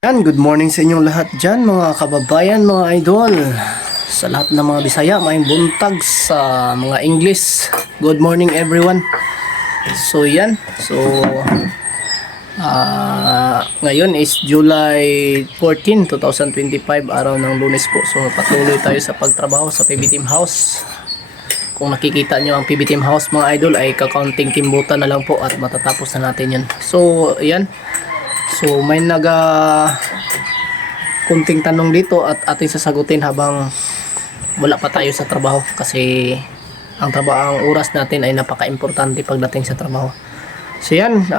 Yan, good morning sa inyong lahat dyan mga kababayan, mga idol. Sa lahat ng mga Bisaya, may buntag sa mga English. Good morning everyone. So yan, ngayon is July 14, 2025, araw ng Lunes po. So patuloy tayo sa pagtrabaho sa PB Team House. Kung nakikita nyo ang PB Team House mga idol ay kakaunting kimbutan na lang po at matatapos na natin yan. So yan. So may kunting tanong dito at ating sasagutin habang wala pa tayo sa trabaho kasi ang oras natin ay napaka-importante pagdating sa trabaho. So yan,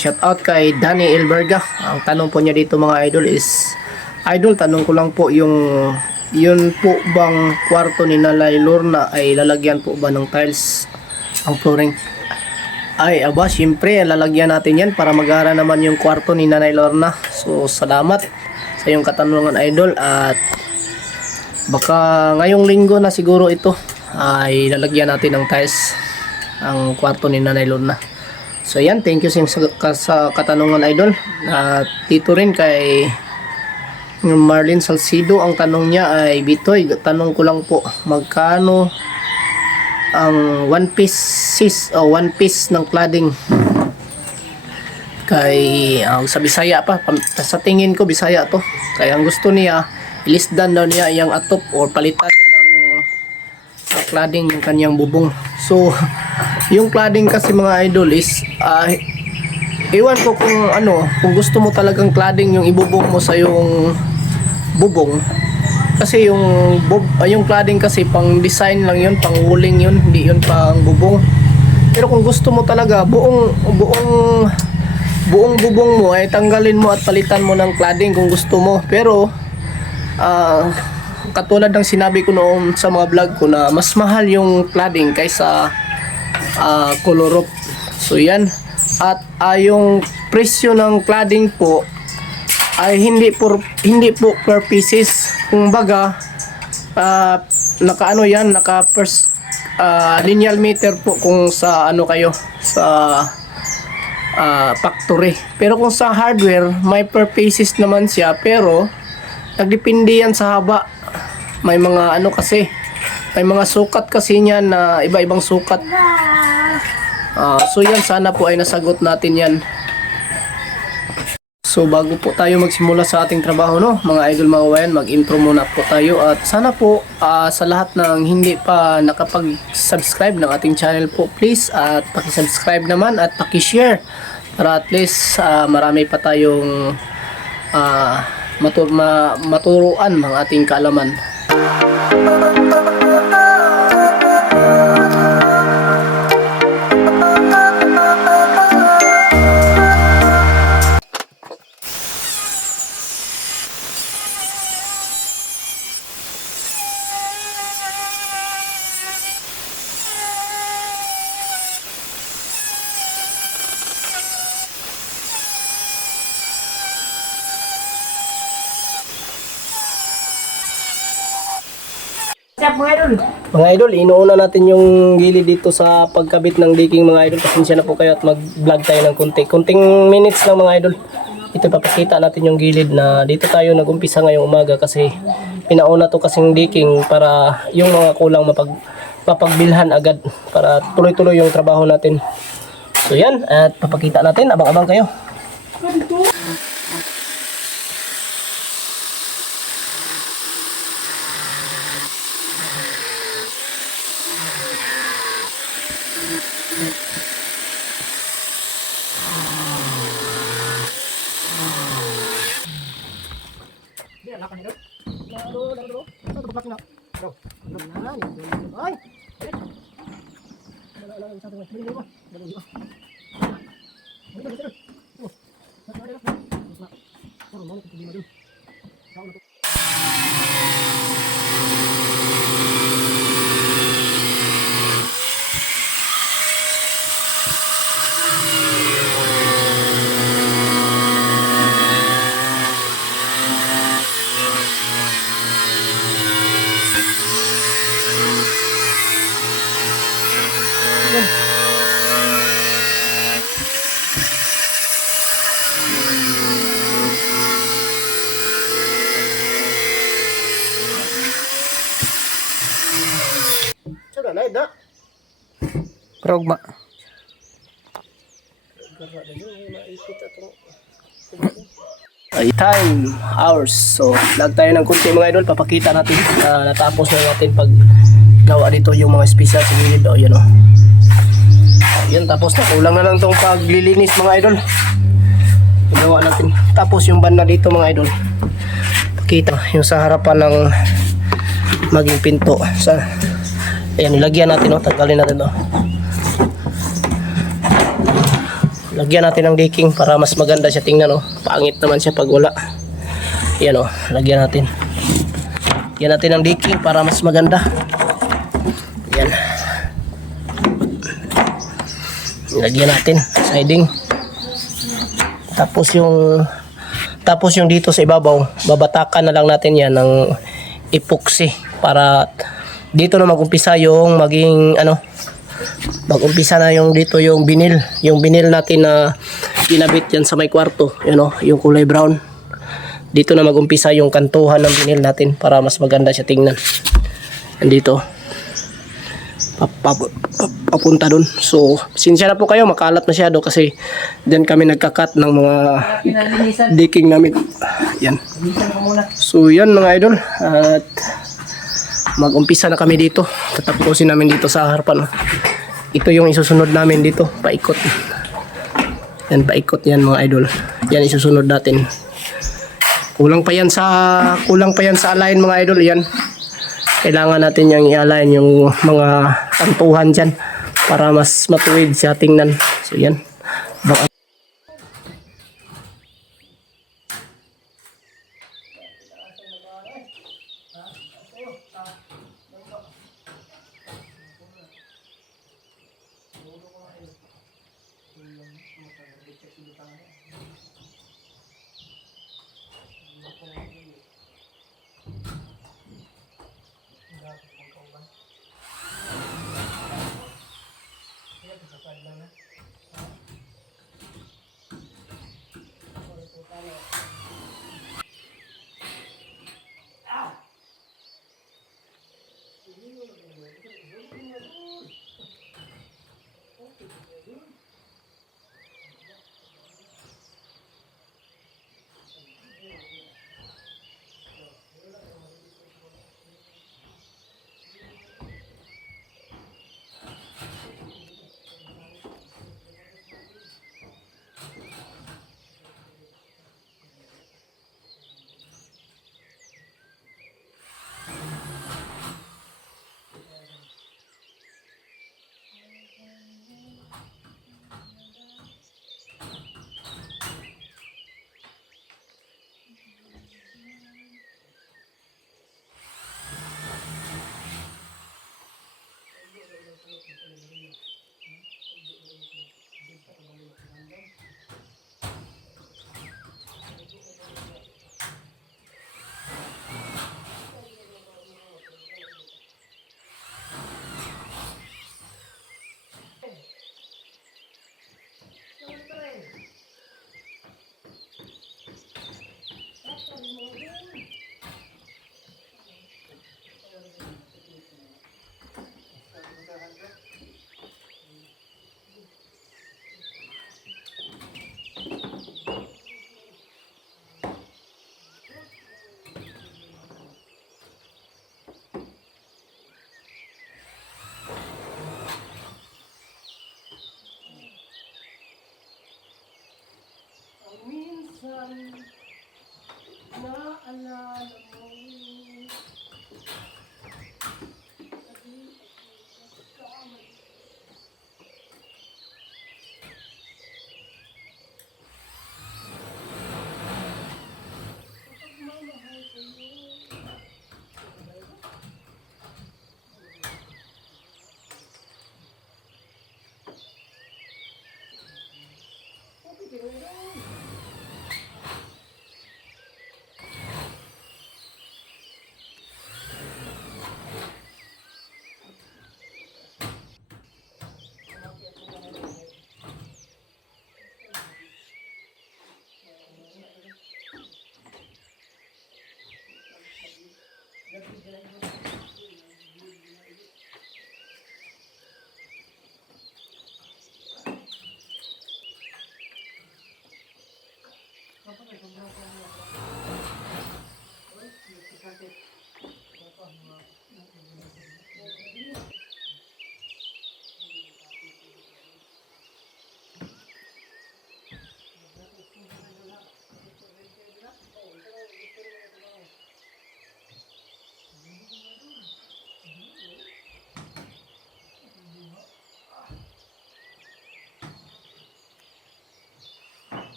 shout out kay Danny Elberga. Ang tanong po niya dito mga idol is, idol, tanong ko lang po, yun po bang kwarto ni Nanay Lorna ay lalagyan po ba ng tiles ang flooring? Ay, aba, syempre, lalagyan natin yan para magara naman yung kwarto ni Nanay Lorna. So, salamat sa iyong katanungan, idol. At baka ngayong linggo na siguro ito ay lalagyan natin ng tiles ang kwarto ni Nanay Lorna. So, yan, thank you sa katanungan, idol. At dito rin kay Marlene Salcido, ang tanong niya ay, Bitoy, tanong ko lang po, magkano ang one piece ng cladding kay sa Bisaya pa, sa tingin ko Bisaya to, kaya ang gusto niya ilisdan daw niya yung atop or palitan niya ng cladding yung kanyang bubong. So yung cladding kasi mga idol is iwan ko kung gusto mo talagang cladding yung ibubong mo sa yung bubong. Kasi yung cladding kasi pang design lang yun, pang wuling yun, hindi yun pang bubong. Pero kung gusto mo talaga buong bubong mo ay tanggalin mo at palitan mo ng cladding kung gusto mo. Pero katulad ng sinabi ko noon sa mga vlog ko na mas mahal yung cladding kaysa color roof. So yan. At yung presyo ng cladding po ay hindi po per pieces. Kumbaga naka first lineal meter po kung sa kayo sa factory. Pero kung sa hardware may per pieces naman siya, pero nagdepende yan sa haba. May mga kasi may mga sukat kasi niyan na iba-ibang sukat. So yan, sana po ay nasagot natin yan. So bago po tayo magsimula sa ating trabaho, mga idol, mga wayan, mag-intro muna po tayo. At sana po sa lahat ng hindi pa nakapag-subscribe ng ating channel po, please at paki-subscribe naman at paki-share para at least marami pa tayong maturuan ng ating kaalaman. Mga idol, inuuna natin yung gilid dito sa pagkabit ng diking mga idol. Pasensya na po kayo at mag-vlog tayo ng kunting minutes lang mga idol. Ito papakita natin yung gilid na dito tayo nag-umpisa ngayong umaga kasi pinauna to kasing diking para yung mga kulang mapagbilhan agad para tuloy-tuloy yung trabaho natin. So yan, at papakita natin, abang-abang kayo. da. Progma. Ay, time, hours. So, lag tayo ng kunti mga idol. Papakita natin na natapos na natin pag gawa dito yung mga special sa gilid. O, yan o. Yan, tapos na. Kulang na lang itong paglilinis mga idol. Gawa natin. Tapos yung banda dito mga idol. Pakita yung sa harapan ng maging pinto. Ayan, nilagyan natin o. Tanggalin natin o. Lagyan natin ng decking para mas maganda siya tingnan, oh. Pangit naman siya pag wala. Yan, oh. Lagyan natin. Lagyan natin ng decking para mas maganda. Yan. Lagyan natin siding. Tapos yung dito sa ibabaw, babatakan na lang natin yan ng epoxy para dito na mag-umpisa yung maging mag-umpisa na yung dito yung binil natin na kinabit yan sa may kwarto, yung kulay brown. Dito na mag-umpisa yung kantuhan ng binil natin para mas maganda siya tingnan. Andito papunta dun. So sinsya na po kayo, makalat masyado kasi diyan kami nagkakat ng mga decking namin. Yan. So yan mga idol, at mag-umpisa na kami dito. Tatapusin namin dito sa harapan. Ito yung isusunod namin dito, paikot. Yan, paikot yan mga idol. Yan isusunod natin. Kulang pa yan sa align mga idol yan. Kailangan natin yang i-align yung mga kantuhan diyan para mas matuwid sa tingnan. So yan.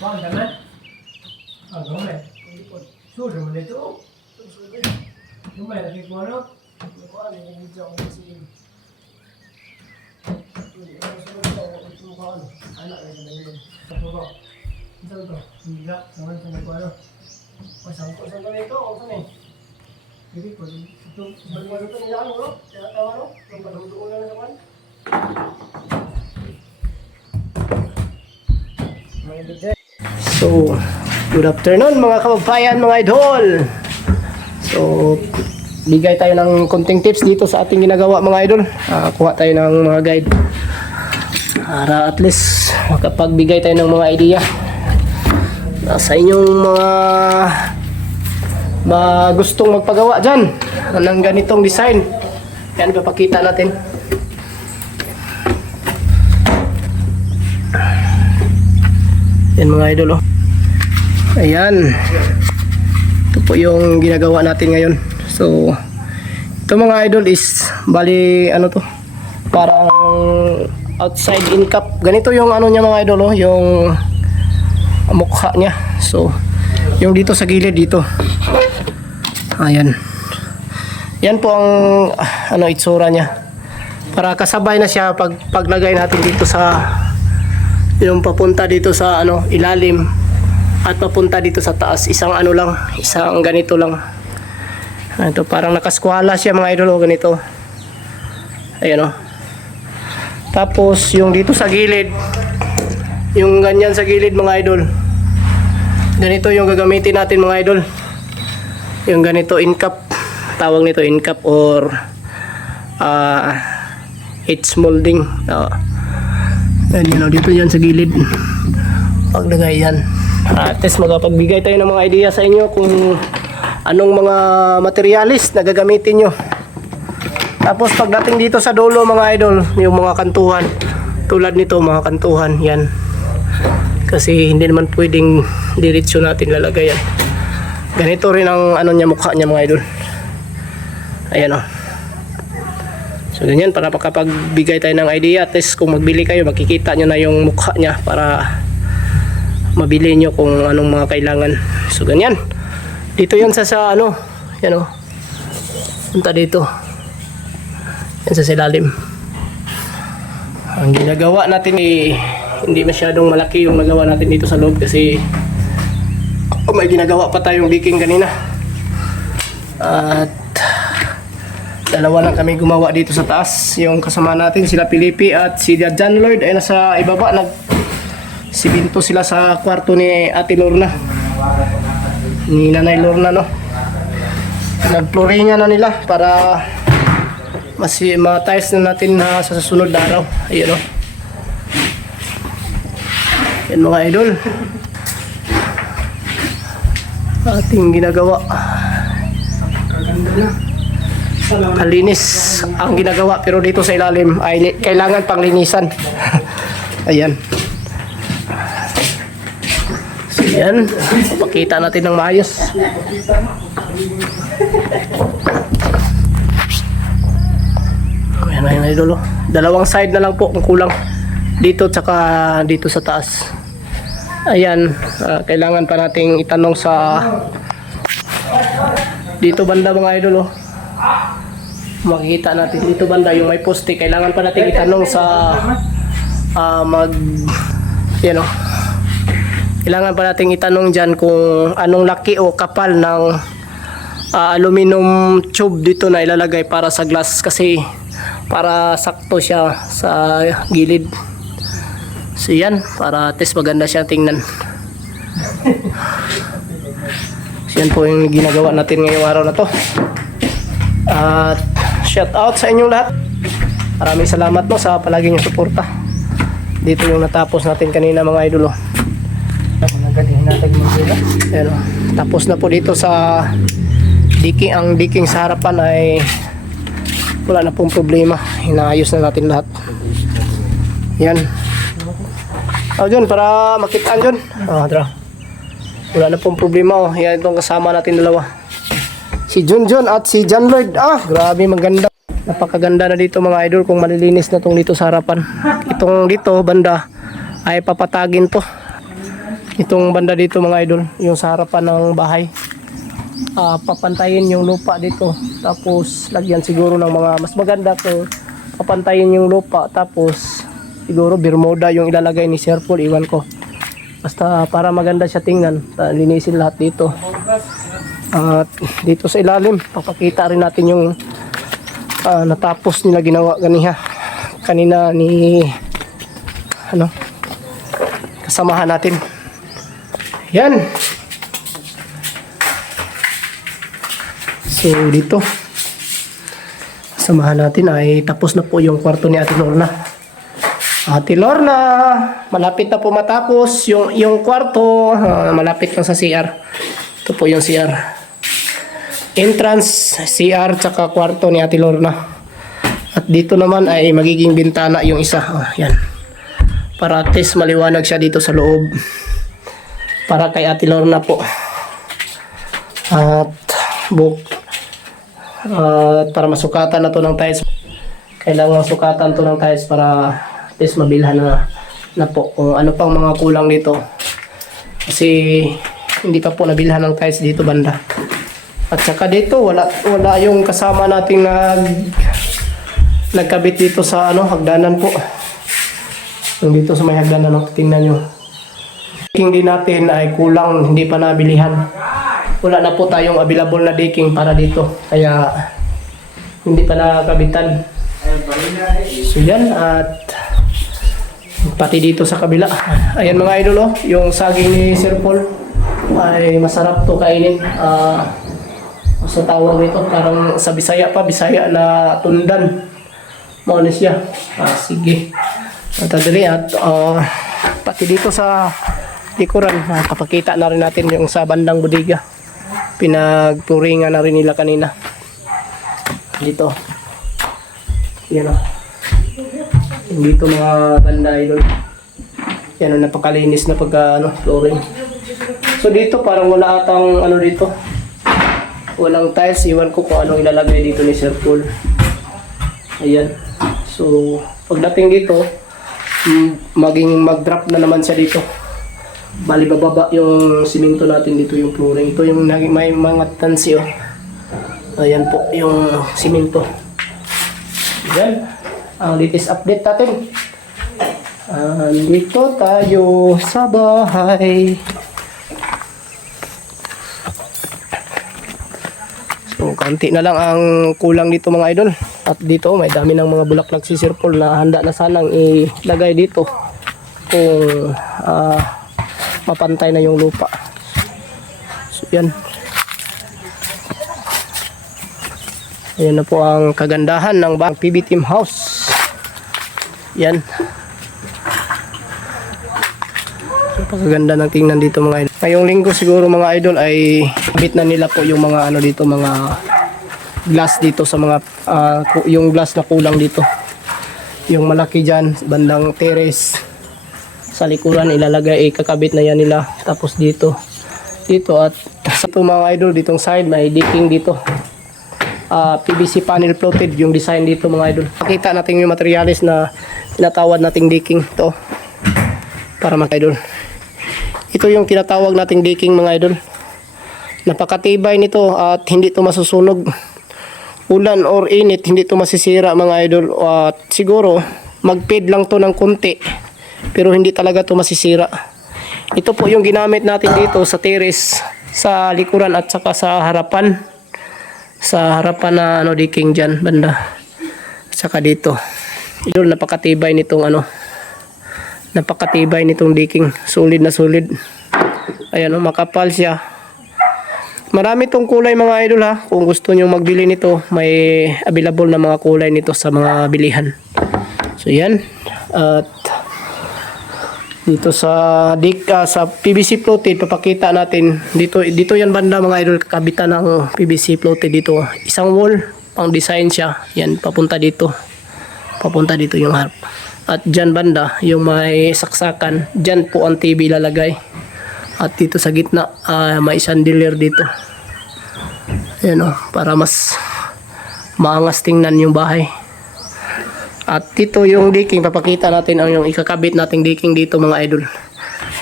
Wah, jangan. Ah, gawin. Sudah mulai tu. Cuma lagi kuano. Kuano yang hijau masih. Anak lagi dengan apa? Betul tu. Tidak, sama kuano. Oh, sangkut itu, apa ni? Jadi kalau itu sebenarnya itu ni jangan lo, jangan tahu lo. Kalau pada untuk orang lain. So, good afternoon mga kababayan, mga idol. So, bigay tayo ng konting tips dito sa ating ginagawa mga idol. Kuha tayo ng mga guide para at least makapagbigay tayo ng mga idea sa inyong mga gustong magpagawa dyan ng ganitong design. Yan, papakita natin. Yan mga idol, oh. Ayan. Ito po yung ginagawa natin ngayon. So, ito mga idol is bali ano to? Parang outside in cup. Ganito yung ano niya mga idol, oh, yung mukha niya. So, yung dito sa gilid dito. Ayan. Yan po ang ano itsura niya. Para kasabay na siya paglagay natin dito sa yung papunta dito sa ano ilalim at papunta dito sa taas, isang ano lang, isang ganito lang. Ito parang nakaskwala siya mga idol, ganito. Ayan, oh. Tapos yung dito sa gilid, yung ganyan sa gilid mga idol, ganito yung gagamitin natin mga idol. Yung ganito in cup, tawag nito in cup or H molding. Yan, you know, dito yan sa gilid paglagay yan. At least magapagbigay tayo ng mga idea sa inyo kung anong mga materialis na gagamitin nyo. Tapos pagdating dito sa dulo mga idol, yung mga kantuhan tulad nito, mga kantuhan yan, kasi hindi naman pwedeng diretsyo natin lalagay yan. Ganito rin ang ano niya, mukha niya mga idol. Ayan, oh. So ganyan, para makapagbigay tayo ng idea, at least kung magbili kayo, makikita nyo na yung mukha niya para mabili nyo kung anong mga kailangan. So ganyan, dito yan sa ano, yan o, punta dito, yan sa ilalim. Ang ginagawa natin hindi masyadong malaki yung nagawa natin dito sa loob kasi may ginagawa pa tayong leaking kanina. At dalawa lang kami gumawa dito sa taas. Yung kasama natin sila Pilipi at si John Lord ay nasa ibaba. Siminto sila sa kwarto ni Ate Lorna, ni Nanay Lorna, no. Nagfloringa na nila para ma-tiles na natin na sa susunod na araw. Ayun, no. Yan mga idol, ating ginagawa. Kalinis ang ginagawa, pero dito sa ilalim ay kailangan pang linisan. Ayan. So yan, pakita natin ng maayos. Ayan, ayan idol, oh. Dalawang side na lang po kung kulang, dito tsaka dito sa taas. Ayan, kailangan pa nating itanong sa dito banda mga idol, oh. Makikita natin dito banda yung may poste. Kailangan pa nating itanong sa yan, oh. Kailangan pa nating itanong dyan kung anong laki o kapal ng aluminum tube dito na ilalagay para sa glass, kasi para sakto siya sa gilid. So yan, para test maganda siya tingnan. So yan po yung ginagawa natin ngayong araw na to. At shout out sa inyong lahat. Maraming salamat mo sa palagi niyong suporta. Dito yung natapos natin kanina mga idol, oh. Ayan, oh. Tapos na po dito sa diking. Ang diking sa harapan ay wala na pong problema. Inaayos na natin lahat. Yan. John, para makitaan John. Tara. Wala na pong problema, oh. Yan itong kasama natin dalawa, si John at si John Lord. Grabe, maganda. Napakaganda na dito mga idol kung malilinis na tong dito sa harapan. Itong dito banda ay papatagin to. Itong banda dito mga idol, yung sa harapan ng bahay, papantayin yung lupa dito. Tapos lagyan siguro ng mga mas maganda kung papantayin yung lupa. Tapos siguro Bermuda yung ilalagay ni Sir Paul, iwan ko. Basta para maganda siya tingnan, linisin lahat dito. At dito sa ilalim, papakita rin natin yung natapos nila ginawa kanina ni kasamahan natin. Yan. So dito kasamahan natin ay tapos na po yung kwarto ni Ate Lorna. Ate Lorna, malapit na po matapos yung kwarto, malapit lang sa CR. Ito po yung CR. Entrance, CR, tsaka kwarto ni Ate Lorna. At dito naman ay magiging bintana yung isa. Yan. Para at least maliwanag siya dito sa loob. Para kay Ate Lorna po. At para masukatan na to ng tiles. Kailangan sukatan to ng tiles para at least mabilhan na po kung ano pang mga kulang dito. Kasi hindi pa po nabilhan ng tiles dito banda. At saka dito wala yung kasama nating nagkabit dito sa hagdanan po. Yung dito sa may hagdanan, tingnan nyo. Decking din natin ay kulang, hindi pa nabilihan. Wala na po tayong available na decking para dito. Kaya hindi pa nakabitan. So yan, at pati dito sa kabila. Ayan mga idol, oh, yung saging ni Sir Paul ay masarap to kainin. Sa tawag nito, parang sa Bisaya na tundan. Mauna siya. Sige. Matadali at pati dito sa likuran, kapakita na rin natin yung sa bandang bodega. Pinagturingan na rin nila kanina. Dito. Yan o. Dito mga banda idol. Yan o, napakalinis na pagka flooring. So dito parang wala atang dito. Walang tiles, iwan ko kung anong ilalagay dito ni Sir Paul. Ayan. So, pagdating dito, mag-drop na naman siya dito. Bali bababa yung simento natin dito, yung flooring. Ito yung may mga tansi oh. Ayan po yung simento. Ayan. Ang latest update natin. Dito tayo sa bahay. So, kaunti na lang ang kulang dito mga idol. At dito, may dami ng mga bulaklak si Sir Paul na handa na sanang ilagay dito kung mapantay na yung lupa. So, yan. Ayan na po ang kagandahan ng PB Team House. Yan. Napakaganda ng tingnan dito mga idol. Ngayong linggo siguro mga idol ay bit na nila po yung mga ano dito, mga glass dito sa mga yung glass na kulang dito. Yung malaki dyan, bandang terrace. Sa likuran ilalagay, kakabit na yan nila. Tapos dito at sa ito mga idol, ditong side may decking dito. PVC panel floated yung design dito mga idol. Pakita natin yung materials na tinatawag nating decking to para mga idol. Ito yung tinatawag nating decking mga idol. Napakatibay nito at hindi to masusunog. Ulan or init, hindi to masisira mga idol. At siguro mag-fade lang to ng konti pero hindi talaga to masisira. Ito po yung ginamit natin dito sa terrace, sa likuran at saka sa harapan. Sa harapan na decking dyan banda. Saka dito. Idol, napakatibay nitong napakatibay nitong decking. Solid na solid. Ayan makapal siya. Marami tong kulay mga idol ha. Kung gusto nyo magbili nito, may available na mga kulay nito sa mga bilihan. So yan. At dito sa sa PVC floated, papakita natin dito yan banda mga idol, kakabitan ng PVC floated dito. Isang wall, pang design siya. Yan, papunta dito yung harap. At dyan banda, yung may saksakan, dyan po ang TV lalagay. At dito sa gitna, may chandelier dito. Yan para mas maangas tingnan yung bahay. At dito yung decking, papakita natin ang yung ikakabit nating decking dito mga idol.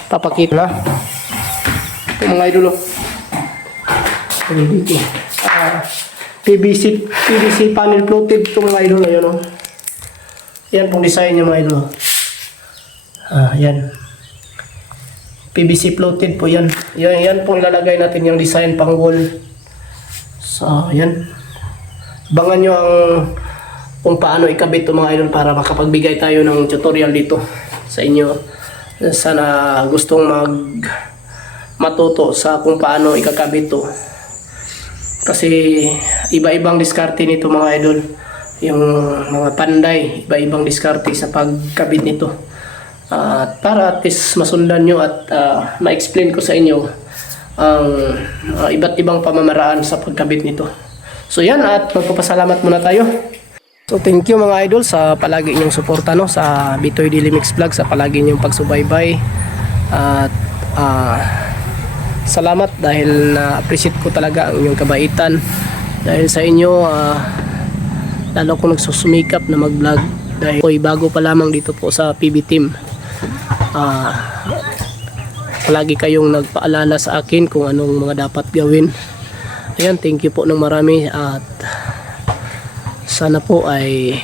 Papakita na. Ito mga idol. Yung decking. PVC panel floated ito mga idol. Ayan yan pong design niya mga idol. Yan. PVC floated po yan. Yan pong ilalagay natin yung design pang wall. So yan. Abangan nyo ang kung paano ikabit ito mga idol para makapagbigay tayo ng tutorial dito sa inyo. Sana gustong matuto sa kung paano ikakabit ito. Kasi iba-ibang diskarte nito mga idol. Yung mga panday, iba-ibang diskarte sa pagkabit nito. Para at least masundan nyo at ma-explain ko sa inyo ang iba't ibang pamamaraan sa pagkabit nito. So yan, at magpapasalamat muna tayo. So thank you mga idol sa palagi niyong suporta sa Bitoy Daily Mix Vlog, sa palagi niyong pagsubaybay. At salamat dahil na-appreciate ko talaga ang inyong kabaitan. Dahil sa inyo, lalo akong nagsusumikap na mag-vlog dahil ako'y bago pa lamang dito po sa PB Team. Palagi kayong nagpaalala sa akin kung anong mga dapat gawin. Ayan, thank you po ng marami at sana po ay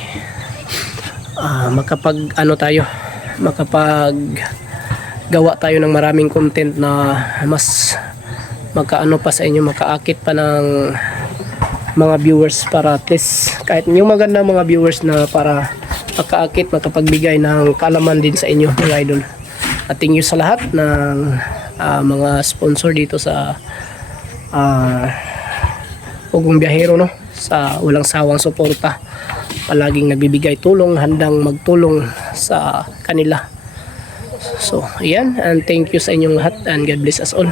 makapagawa tayo ng maraming content na mas makaano pa sa inyo, makaakit pa ng mga viewers para at least kahit yung maganda mga viewers na para makaakit, makapagbigay ng kaalaman din sa inyo mga idol. At thank you sa lahat ng mga sponsor dito sa Ugong Biyahero sa walang sawang suporta, palaging nagbibigay tulong, handang magtulong sa kanila. So ayan, and thank you sa inyong lahat and God bless us all.